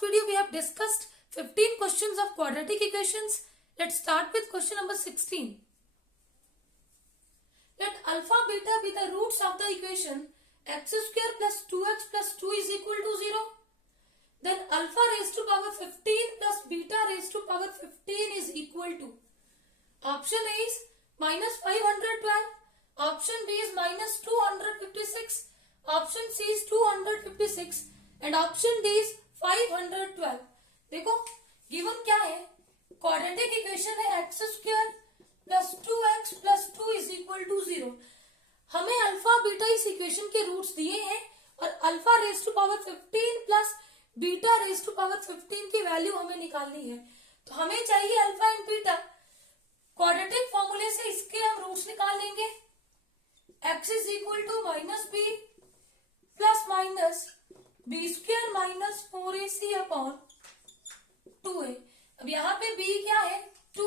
video we have discussed 15 questions of quadratic equations. Let's start with question number 16. Let alpha beta be the roots of the equation x square plus 2x plus 2 is equal to 0. Then alpha raised to power 15 plus beta raised to power 15 is equal to. Option A is minus 512. Option B is minus 256. Option C is 256 and option D is 512. देखो given क्या है, quadratic equation है x square plus 2x plus 2 is equal to 0. हमें alpha beta इस equation के roots दिए हैं और alpha raise to power 15 plus beta raise to power 15 की वैल्यू हमें निकालनी है. तो हमें चाहिए अल्फा एंड बीटा. क्वाड्रेटिक फॉर्मूले से इसके हम रूट्स निकाल लेंगे. x is equal to minus b plus minus b square minus 4ac upon 2a. अब यहाँ पे b क्या है 2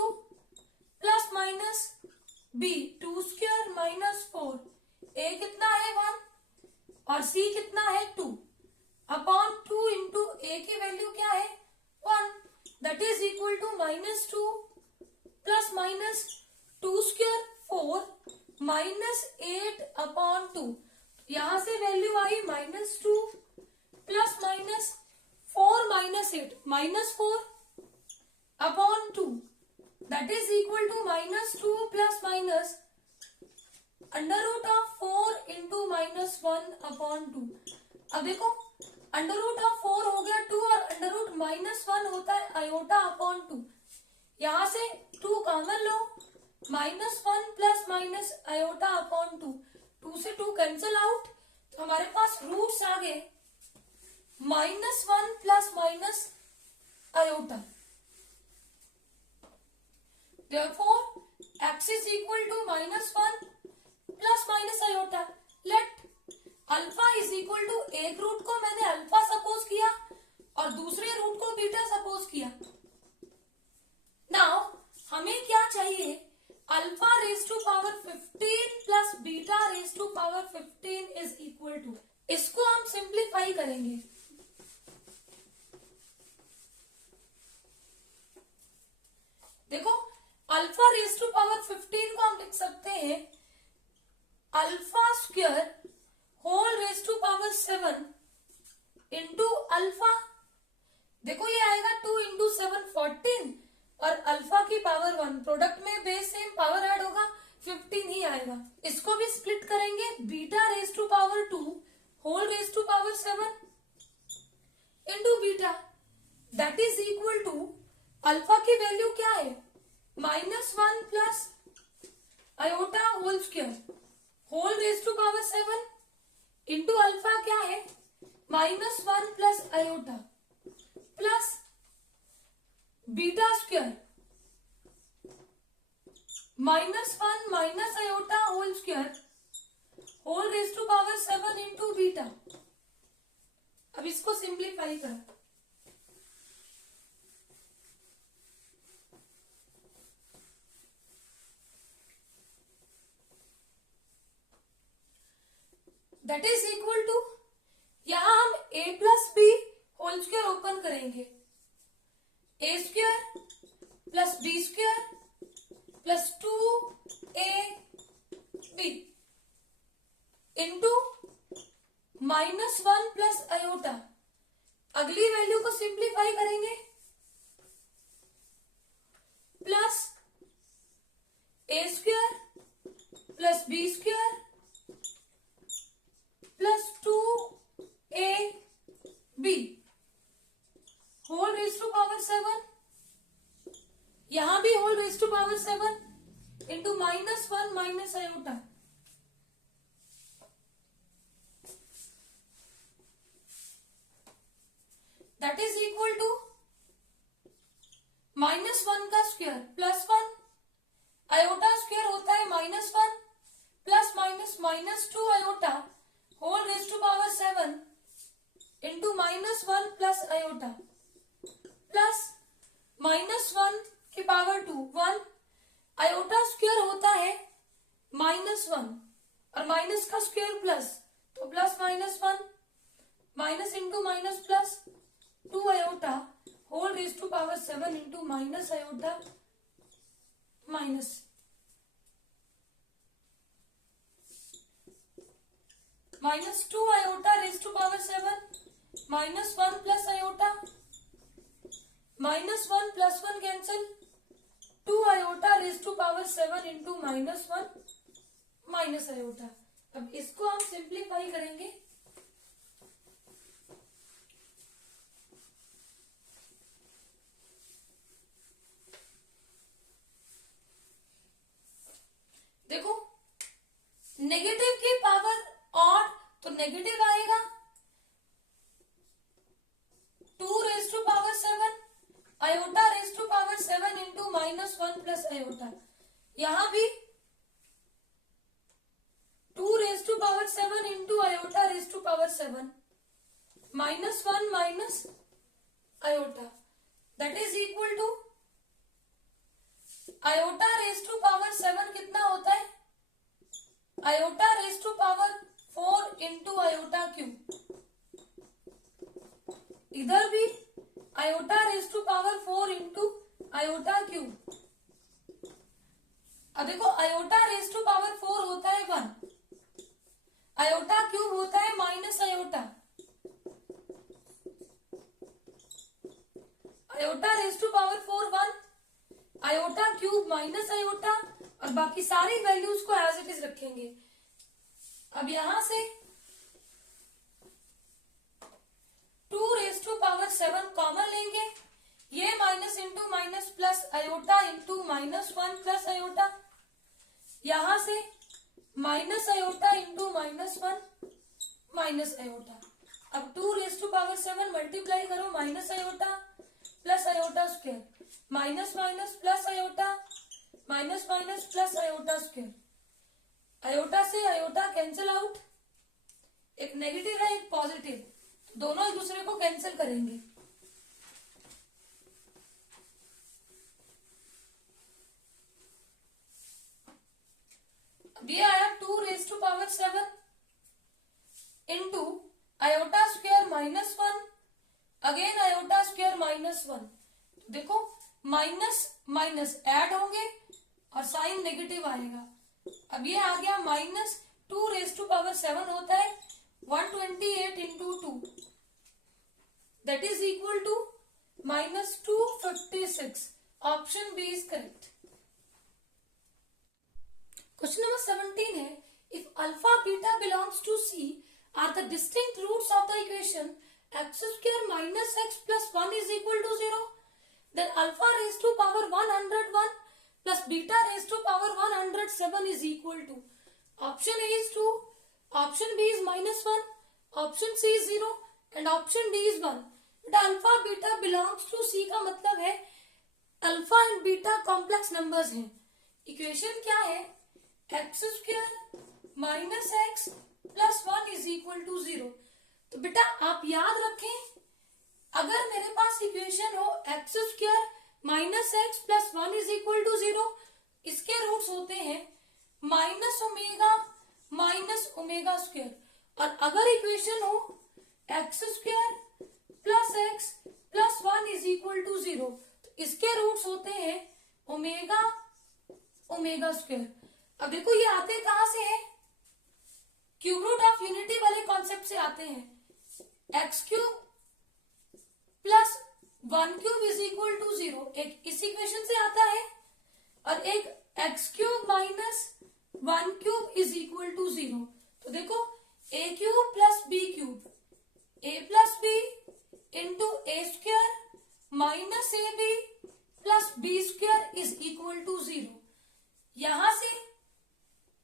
plus minus b 2 square minus 4, a कितना है 1 और c कितना है 2 अपॉन 2 इंटू a की वैल्यू क्या है 1, that is equal to minus 2 plus minus 2 square 4 minus 8 upon 2. यहां से वैल्यू आई minus 2 plus minus 4 minus 8 minus 4 upon 2 that is equal to minus 2 plus minus under root of 4 into minus 1 upon 2. अब देखो under root of 4 हो गया 2 और under root minus 1 होता है आयोटा अपॉन 2. यहां से 2 कॉमन लो, minus 1 plus minus iota upon 2. 2 से 2 कैंसिल आउट तो हमारे पास रूट्स आ गए minus 1 plus minus iota. Therefore, x is equal to minus 1 plus minus iota. Let alpha is equal to एक रूट को मैंने अल्फा सपोज किया और दूसरे रूट को बीटा सपोज किया. नाउ हमें क्या चाहिए, alpha raise to power 15 plus beta raise to power 15 is equal to. इसको हम सिंप्लीफाई करेंगे. देखो अल्फा रेज टू पावर 15 को हम लिख सकते हैं alpha square whole raise to power 7 into alpha. देखो ये आएगा 2 इंटू 7 14 और अल्फा की पावर 1. प्रोडक्ट में बेस सेम पावर ऐड होगा 15 ही आएगा. इसको भी स्प्लिट करेंगे beta raise to power 2 whole raise to power 7 into beta that is equal to alpha की वैल्यू क्या है minus 1 plus iota whole square whole raise to power 7 into alpha क्या है minus 1 plus iota plus beta square minus 1 minus iota whole square whole raise to power 7 into beta. अब इसको simplify करो. That is equal to, यहां हम a plus b whole square open करेंगे. A square plus b square plus 2ab into minus 1 plus iota. अगली value को simplify करेंगे plus a square plus b square plus 2ab whole raise to power 7. यहां भी whole raise to power 7 into minus 1 minus iota. That is equal to minus 1 का square plus 1 iota square होता है minus 1 plus minus minus 2 iota whole raise to power 7 into minus 1 plus iota plus minus 1 की power 2 1 iota square होता है minus 1 और minus का square plus तो plus minus 1 minus into minus plus 2 iota whole raised to power 7 into minus iota minus minus 2 iota raised to power 7 minus 1 plus iota minus 1 plus 1 cancel 2 iota raised to power 7 into minus 1 minus iota. अब इसको हम simplify करेंगे. देखो negative की power odd तो negative आएगा. 2 raise to power 7 iota raise to power 7 into minus 1 plus iota. यहां भी 2 raise to power 7 into iota raise to power 7 minus 1 minus iota that is equal to iota raise to power 7 कितना होता है. Iota raise to power 4 into iota cube. इधर भी iota raise to power 4 into iota cube. अब देखो iota raise to power 4 होता है 1. Iota cube होता है minus iota. Iota raise to power 4 1 iota cube minus iota और बाकी सारी वैल्यूज को एज इट इज रखेंगे. अब यहां से 2 रेज टू पावर 7 कॉमन लेंगे. ये minus into minus plus iota into minus 1 plus iota. यहां से minus iota into minus 1 minus iota. अब 2 रेज टू पावर 7 मल्टीप्लाई करो minus iota plus iota square minus minus plus iota minus minus plus iota square. Iota से iota cancel out. एक negative है एक positive. दोनों एक दूसरे को कैंसिल करेंगे. अब ये आया 2 raise to power 7 into iota square minus 1 again iota square minus 1. देखो माइनस माइनस ऐड होंगे और साइन नेगेटिव आएगा. अब ये आ गया माइनस 2 रेज टू पावर 7 होता है 128 into 2 that is equal to minus 256. Option B is correct. Question number 17 है if alpha beta belongs to C are the distinct roots of the equation x square minus x plus 1 is equal to 0, then alpha raised to power 101 plus beta raised to power 107 is equal to. Option A is 2, option B is minus 1, option C is 0 and option D is 1. The alpha beta belongs to C का मतलब है alpha and beta complex numbers हैं. Equation क्या है x square minus x plus 1 is equal to 0. तो बेटा आप याद रखें अगर मेरे पास इक्वेशन हो x square minus x plus 1 is equal to 0 इसके रूट्स होते हैं माइनस ओमेगा स्क्वायर. और अगर इक्वेशन हो x square plus x plus 1 is equal to 0 तो इसके रूट्स होते हैं ओमेगा स्क्वायर. अब देखो ये आते कहां से है क्यूब रूट ऑफ यूनिटी वाले कॉन्सेप्ट से आते हैं. X cube plus 1 cube is equal to 0 एक इस इक्वेशन से आता है और एक x cube minus 1 cube is equal to 0. तो देखो a cube plus b cube a plus b into a square minus a b plus b square is equal to 0. यहां से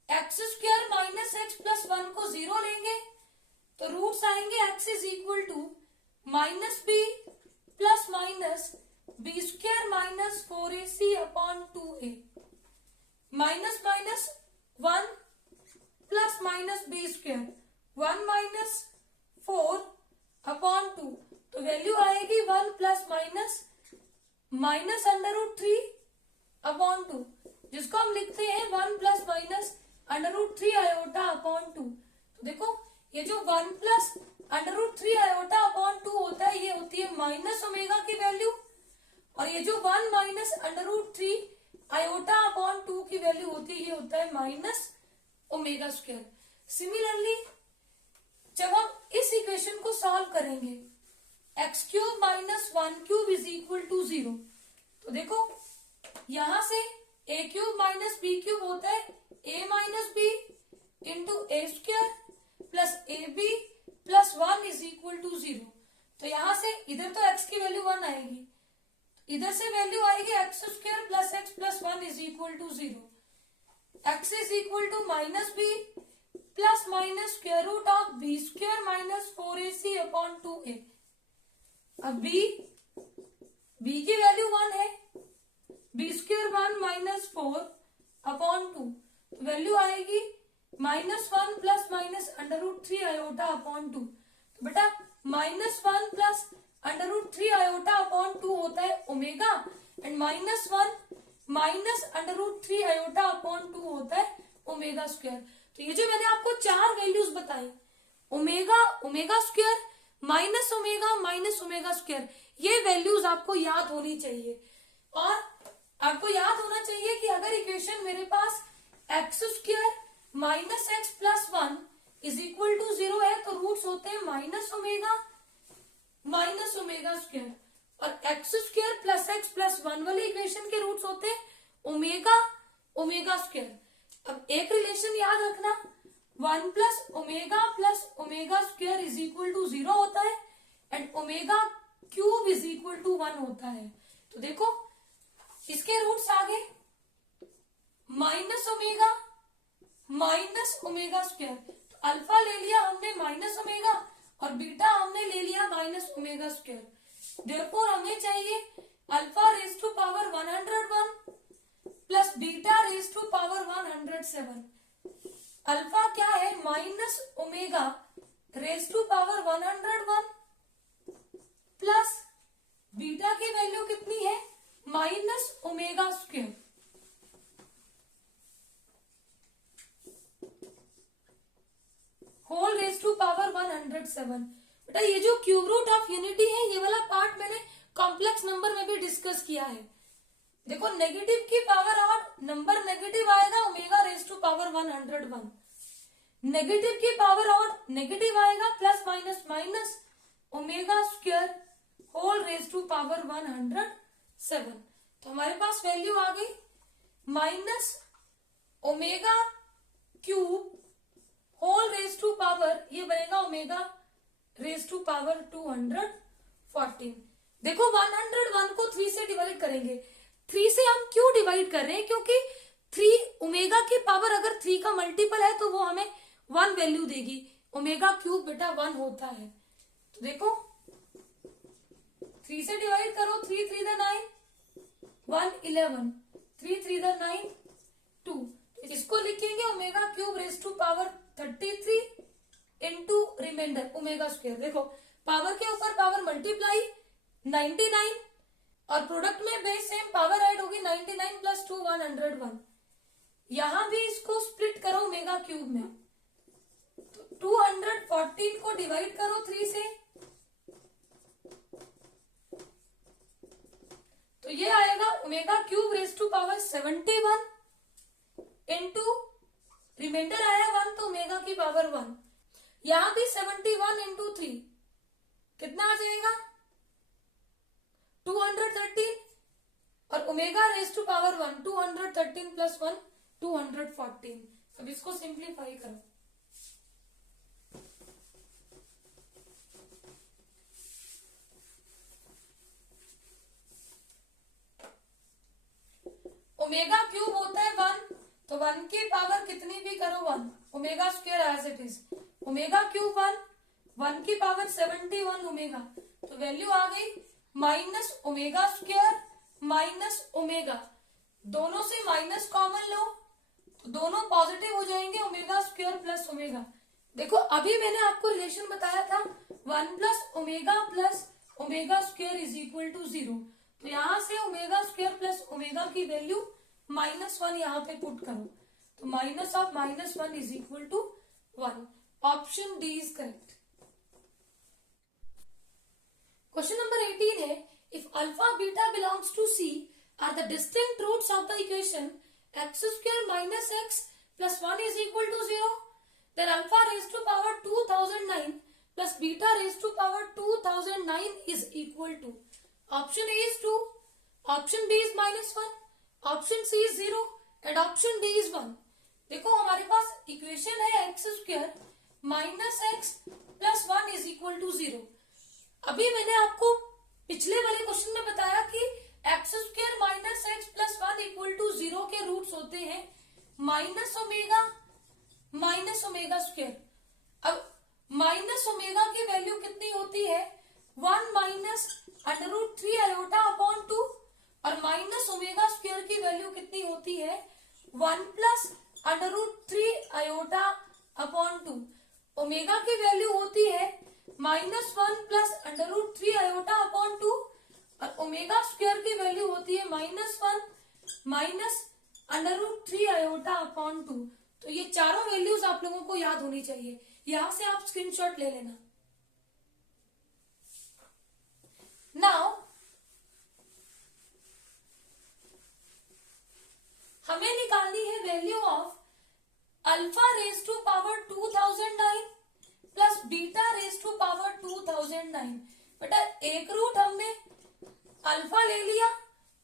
x square minus x plus 1 को 0 लेंगे तो roots आएंगे x is equal to minus b plus minus b square minus 4ac upon 2a minus minus 1 plus minus b square 1 minus 4 upon 2. तो value आएगी 1 plus minus minus under root 3 upon 2 जिसको हम लिखते हैं 1 plus minus under root 3 iota upon 2. तो देखो ये जो 1 प्लस √3 आयोटा अपॉन 2 होता है, ये होती है माइनस ओमेगा की वैल्यू, और ये जो 1 माइनस √3 आयोटा अपॉन 2 की वैल्यू होती है, ये होता है माइनस ओमेगा स्क्वायर। सिमिलरली जब हम इस इक्वेशन को सॉल्व करेंगे, x cube minus 1 cube is equal to 0, तो देखो यहां से a cube minus b cube होता है a minus b into a square plus a b plus 1 is equal to 0। तो यहां से इधर तो x की वैल्यू 1 आएगी, इधर से वैल्यू आएगी x square plus x plus 1 is equal to 0। X is equal to minus b plus minus square root of b square minus 4ac upon 2a। अब b की वैल्यू 1 है, बी स्क्वायर 1 माइनस 4 अपॉन 2, तो value आएगी -1 plus minus √3 iota upon 2। तो बेटा -1 plus √3 iota upon 2 होता है omega, and -1 minus √3 iota upon 2 होता है ओमेगा स्क्वायर। तो ये जो मैंने आपको 4 वैल्यूज बताई, omega, omega square, minus omega square, ये वैल्यूज आपको याद होनी चाहिए। और आपको याद होना चाहिए कि अगर इक्वेशन मेरे पास x square minus x plus 1 is equal to 0 है, तो रूट्स होते हैं माइनस ओमेगा स्क्वायर, और x square plus x plus 1 वाली इक्वेशन के रूट्स होते हैं ओमेगा स्क्वायर। अब एक रिलेशन याद रखना, 1 plus omega square is equal to 0 होता है, and omega cube is equal to 1 होता है। तो देखो इसके रूट्स आ गए माइनस ओमेगा स्क्वायर, तो अल्फा ले लिया हमने माइनस ओमेगा और बीटा हमने ले लिया माइनस ओमेगा स्क्वायर। देयरफॉर हमें चाहिए alpha raise to power 101 plus beta raise to power 107। Alpha क्या है, minus omega raise to power 101 plus beta की वैल्यू कितनी है, minus omega square. Whole raise to power 107। बेटा ये जो क्यूब रूट ऑफ यूनिटी है, ये वाला पार्ट मैंने कॉम्प्लेक्स नंबर में भी डिस्कस किया है। देखो नेगेटिव की पावर ऑड, नंबर नेगेटिव आएगा omega raise to power 101, negative की पावर ऑड नेगेटिव आएगा, plus minus minus omega square whole raise to power 107। तो हमारे पास वैल्यू आ गई minus omega cube whole raise to power, ये बनेगा ओमेगा रेज टू पावर 214। देखो 101 को 3 से डिवाइड करेंगे। 3 से हम क्यों डिवाइड कर रहे हैं, क्योंकि 3 ओमेगा की पावर अगर 3 का मल्टीपल है तो वो हमें 1 वैल्यू देगी। ओमेगा क्यूब बेटा 1 होता है। तो देखो 3 से डिवाइड करो, 3 3 9 1 11, 3 3 9 2। इसको लिखेंगे omega cube raise to power 33 into remainder omega square. देखो पावर के ऊपर पावर मल्टीप्लाई 99, और प्रोडक्ट में बेस सेम पावर ऐड होगी 99 प्लस 2 101। यहां भी इसको स्प्लिट करो ओमेगा क्यूब में, तो 214 को डिवाइड करो 3 से, तो ये आएगा omega cube raise to power 71 into remainder आया 1, तो ओमेगा की पावर 1। यहां भी 71 इंटू 3 कितना आ जाएगा 213, और omega raise to power 1 213 plus 1 214। अब इसको सिंप्लीफाई करो, ओमेगा क्यूब होता है 1, तो 1 की पावर कितनी भी करो 1, omega square as it is, omega cube 1 की पावर 71 ओमेगा, तो वैल्यू आ गई minus omega square minus omega. दोनों से माइनस कॉमन लो तो दोनों पॉजिटिव हो जाएंगे, ओमेगा स्क्वायर प्लस ओमेगा। देखो अभी मैंने आपको रिलेशन बताया था 1 plus omega square is equal to 0। तो यहां से ओमेगा स्क्वायर प्लस ओमेगा की वैल्यू -1 यहाँ पे पुट करो, तो minus of -1 is equal to 1। Option D is correct. alpha beta belongs to C are the distinct roots of the equation x square minus x plus 1 is equal to 0, then alpha raised to power 2009 plus beta raised to power 2009 is equal to, option A is 2, option B is -1, option C is 0 and option D is 1. देखो हमारे पास equation है x square minus x plus 1 is equal to 0. अभी मैंने आपको पिछले वाले question में बताया कि x square minus x plus 1 equal to 0 के रूट्स होते हैं माइनस ओमेगा स्क्वायर. अब माइनस ओमेगा की वैल्यू कितनी होती है 1 माइनस √3 आयोटा अपॉन 2 और माइनस ओमेगा स्क्वायर की वैल्यू कितनी होती है 1 प्लस √3 आयोटा अपॉन 2. ओमेगा की वैल्यू होती है -1 प्लस √3 आयोटा अपॉन 2 और ओमेगा स्क्वायर की वैल्यू होती है -1 माइनस √3 आयोटा अपॉन 2. तो ये चारों वैल्यूज आप लोगों को याद होनी चाहिए. यहां से आप स्क्रीनशॉट ले लेना. नाउ हमें निकालनी है value of alpha raise to power 2009 plus beta raise to power 2009. बेटा एक रूट हमने अल्फा ले लिया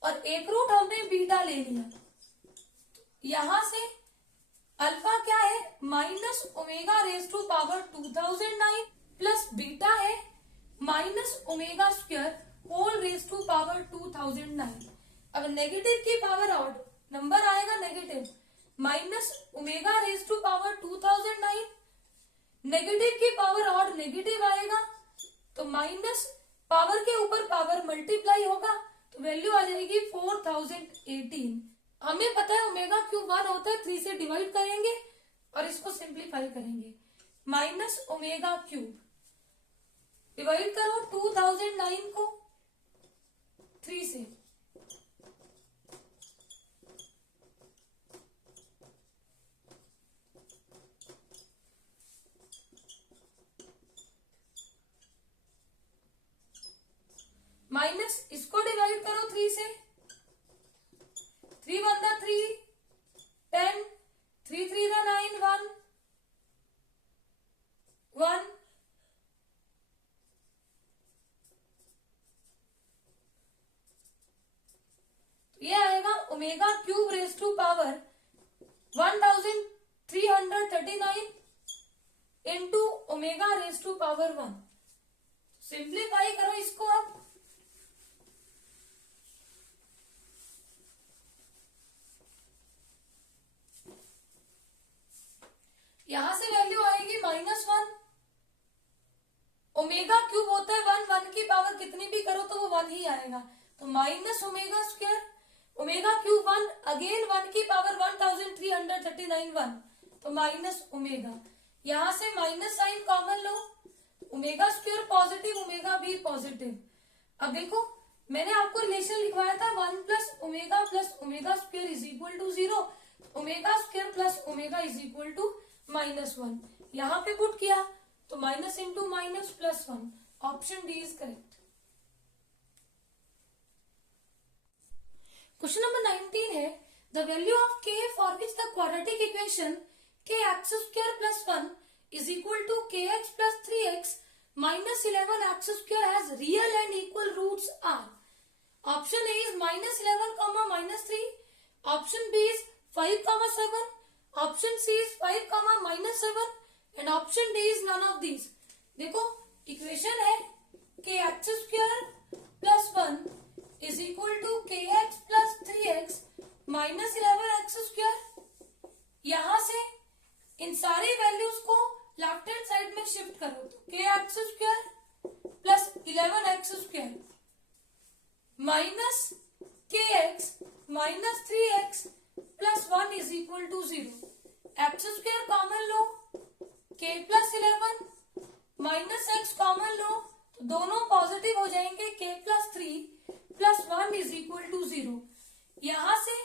और एक रूट हमने बीटा ले लिया. यहां से अल्फा क्या है minus omega raise to power 2009 plus beta है minus omega square whole raise to power 2009. अब नेगेटिव की पावर ऑड नंबर आएगा negative minus omega raise to power 2009. Negative की पावर ऑड नेगेटिव आएगा तो माइनस पावर के ऊपर पावर मल्टीप्लाई होगा तो वैल्यू आ जाएगी 4018. हमें पता है ओमेगा क्यूब 1 होता है 3 से डिवाइड करेंगे और इसको सिंप्लीफाई करेंगे. माइनस ओमेगा क्यूब डिवाइड करो 2009 को 3 से. माइनस इसको डिवाइड करो 3 से. 3 1 3 10 3 3 9 1 1. ये आएगा omega cube raise to power 1339 into omega raise to power 1. Simplify करो इसको. अब यहां से वैल्यू आएगी -1. ओमेगा क्यूब होता है 1 की पावर कितनी भी करो तो वो 1 ही आएगा. तो minus omega square omega cube 1 again 1 की पावर 1339 1 तो माइनस ओमेगा. यहां से माइनस साइन कॉमन लो. ओमेगा स्क्वायर पॉजिटिव ओमेगा भी पॉजिटिव. अब देखो मैंने आपको रिलेशन लिखवाया था 1 plus omega square is equal to 0. Omega square plus omega is equal to -1. यहां पे पुट किया तो minus into minus plus 1. Option D is correct. Question number 19 है the value of k for which the quadratic equation kx square plus 1 is equal to kx plus 3x minus 11x square has real and equal roots are. Option A is -11, -3. Option B is 5, 7. Option C is 5, -7 and option D is none of these. देखो equation है kx square plus 1 is equal to kx plus 3x minus 11x square. यहां से इन सारी values को left hand side में shift करो तो kx square plus 11x square minus kx minus 3x plus 1 is equal to 0. X square common लो k plus 11 minus x common लो तो दोनों पॉजिटिव हो जाएंगे. k plus 3 plus 1 is equal to 0. यहां से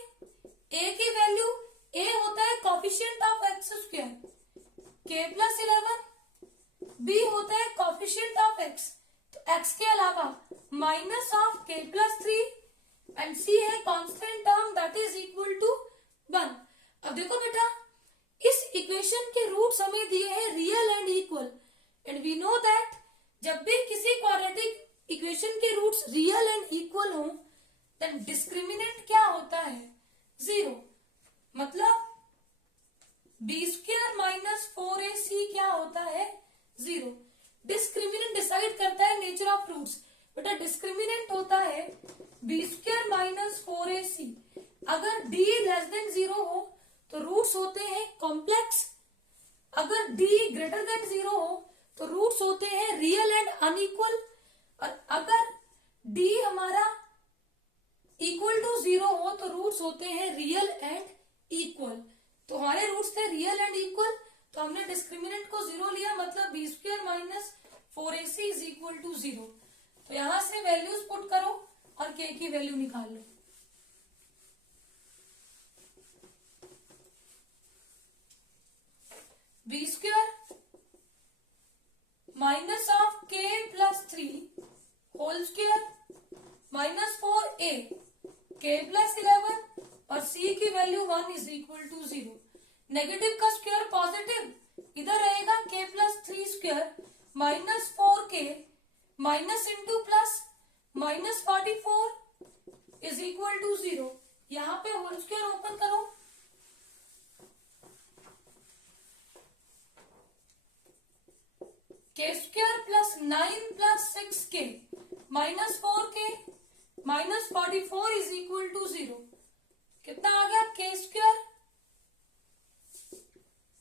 a की वैल्यू a होता है coefficient of x square k plus 11. b होता है कोफिशिएंट ऑफ x तो x के अलावा minus of k plus 3 and c है constant term that is equal to 1। अब देखो बेटा, इस इक्वेशन के रूट्स हमें दिए हैं real and equal, and we know that जब भी किसी क्वाड्रेटिक इक्वेशन के रूट्स रियल एंड इक्वल हो देन डिस्क्रिमिनेंट क्या होता है, 0। मतलब बी स्क्वायर माइनस 4ac क्या होता है, 0। डिस्क्रिमिनेंट डिसाइड करता है नेचर ऑफ रूट्स, बेटा डिस्क्रिमिनेंट होता है बी स्क्वायर माइनस 4ac। अगर d लेस देन 0 हो तो रूट्स होते हैं कॉम्प्लेक्स, अगर d ग्रेटर देन 0 हो तो रूट्स होते हैं रियल एंड अनइक्वल, और अगर d हमारा इक्वल टू 0 हो तो रूट्स होते हैं रियल एंड इक्वल। तो हमारे रूट्स थे रियल एंड इक्वल, तो हमने डिस्क्रिमिनेंट को 0 लिया, मतलब B square minus 4ac is equal to 0। तो यहां से वैल्यूज पुट करो और k की वैल्यू निकाल लो। B square minus of k plus 3 whole square minus 4a k plus 11 और c की value 1 is equal to 0। Negative का स्क्वायर पॉजिटिव, इधर रहेगा k plus 3 square minus 4k minus into plus minus 44 is equal to 0। यहाँ पे whole square open करो, k square plus 9 plus 6k minus 4k minus 44 is equal to 0। कितना आ गया, k square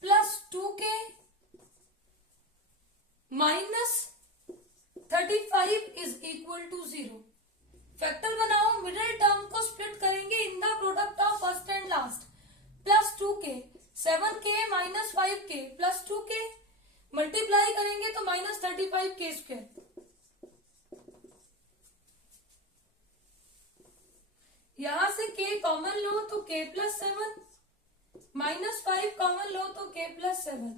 plus 2k minus 35 is equal to 0। Factor बनाओ, middle term को split करेंगे in the product of first and last, plus 2k 7k minus 5k plus 2k multiply करेंगे तो minus 35k square. यहां से k common लो तो k plus 7 minus 5 common लो तो k प्लस 7।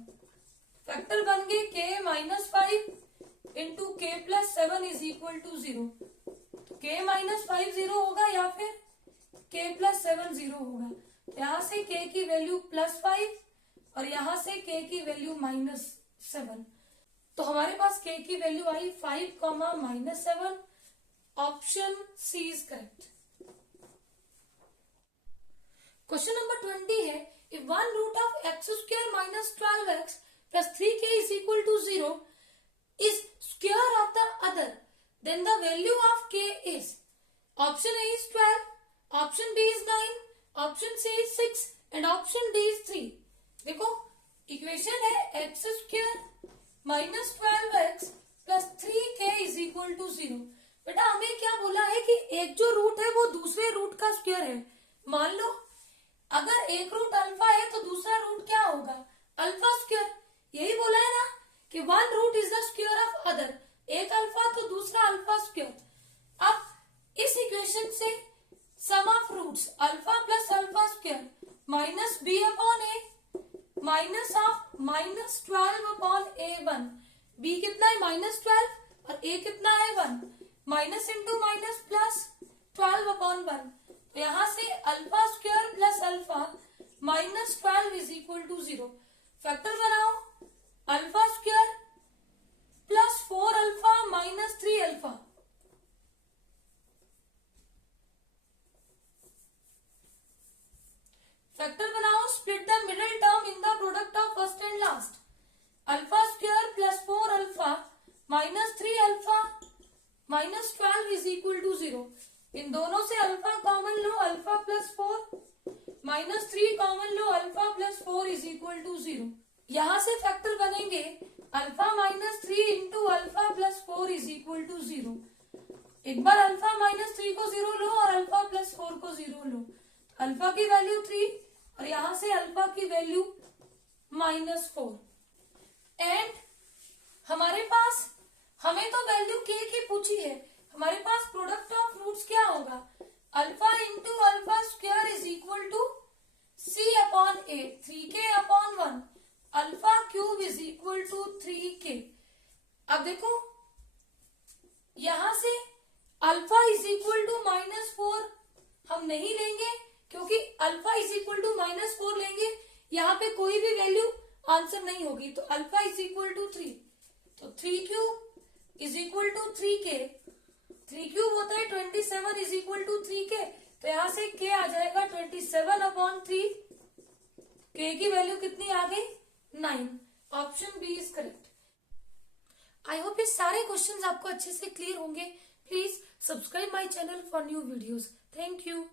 फैक्टर बन गए k minus 5 into k plus 7 is equal to 0। तो k माइनस 5 0 होगा या फिर k प्लस 7 0 होगा। यहां से k की वैल्यू प्लस 5 और यहां से k की वैल्यू माइनस 7। तो हमारे पास k की वैल्यू आई 5 comma minus 7। Option C is correct. Question number 20 है, if one root of x square minus 12x plus 3k is equal to 0 is square of the other, then the value of k is, option A is 12, option B is 9, option C is 6 and option D is 3। देखो equation है x square minus 12x plus 3k is equal to 0। बेटा हमें क्या बोला है कि एक जो रूट है वो दूसरे रूट का स्क्वायर है। मान लो अगर एक रूट अल्फा है तो दूसरा रूट क्या होगा, अल्फा स्क्वायर। यही बोला है ना कि one root is the square of other, एक अल्फा तो दूसरा अल्फा स्क्वायर। अब इस इक्वेशन से sum of roots alpha plus alpha square minus b upon a minus of minus 12 upon a1। b कितना है माइनस 12 और a कितना है 1, minus into minus plus 12 upon 1। तो यहां से alpha square plus alpha minus 12 is equal to 0। Factor बनाओ, alpha square plus 4 alpha minus 3 alpha. Factor बनाओ, split the middle term in the product of first and last. Alpha square plus 4 alpha minus 3 alpha minus 12 is equal to 0। इन दोनों से alpha common लो, alpha plus 4 minus 3 common लो, alpha plus 4 is equal to 0। यहां से factor बनेंगे alpha minus 3 into alpha plus 4 is equal to 0। एक बार alpha minus 3 को 0 लो और अल्फा प्लस 4 को 0 लो, अल्फा की वैल्यू 3 और यहां से अल्फा की वैल्यू माइनस 4। एंड हमारे पास हमें तो वैल्यू k की पूछी है, हमारे पास प्रोडक्ट ऑफ रूट्स क्या होगा, alpha into alpha square is equal to c upon a 3k upon 1 alpha cube is equal to 3k। अब देखो यहां से अल्फा इज इक्वल टू -4 हम नहीं लेंगे, क्योंकि अल्फा इज इक्वल टू -4 लेंगे, यहाँ पे कोई भी वैल्यू आंसर नहीं होगी। तो अल्फा इज इक्वल टू 3, तो 3 cube is equal to 3k, 3 cube होता है 27 इज इक्वल टू 3k, तो यहां से k आ जाएगा 27/3, k की वैल्यू कितनी आ गई 9। Option B is correct. I hope ये सारे क्वेश्चंस आपको अच्छे से क्लियर होंगे। Please subscribe my channel for new videos. Thank you.